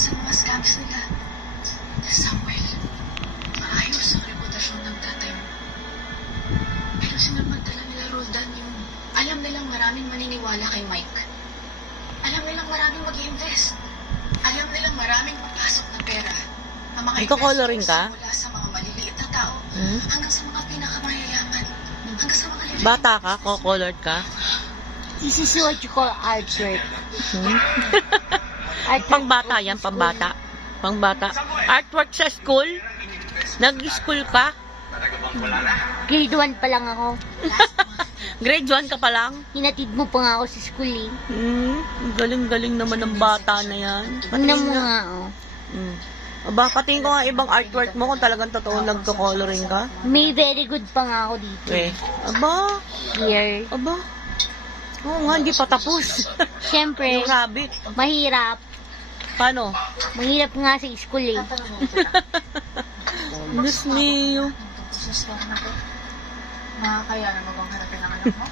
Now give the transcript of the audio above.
sa mga scams nila. Samuel, maayos ang reputasyon ng tatay mo. Pero sinamantala nila Roldan yung alam nilang maraming maniniwala kay Mike. Alam nilang maraming mag-i-invest. Alam nilang maraming papasok na pera. Ang mga Iko-coloring ka? mula sa mga maliliit na tao hanggang sa mga pinakamayayaman. Hanggang sa mga libre. Bata ka? Co-colored ka? This is what you call artwork. Pangbata yan, pangbata. Pangbata. Artwork sa school? Nag-school ka? Grade 1 pa lang ako. Grade 1 ka pa lang? Hinatid mo pa nga ako sa school eh. Galing-galing naman ng bata na yan. Tingnan mo nga oh. Aba, patingin ko nga ibang artwork mo kung talagang totoo nagko-coloring ka. May very good pa nga ako dito. Aba, Here. aba. Oo nga, hindi pa tapos. Siyempre, Yung rabbit. mahirap. Paano? Mahirap nga sa school eh. Diyos mio. Makakaya na magong harapin ang anak mo?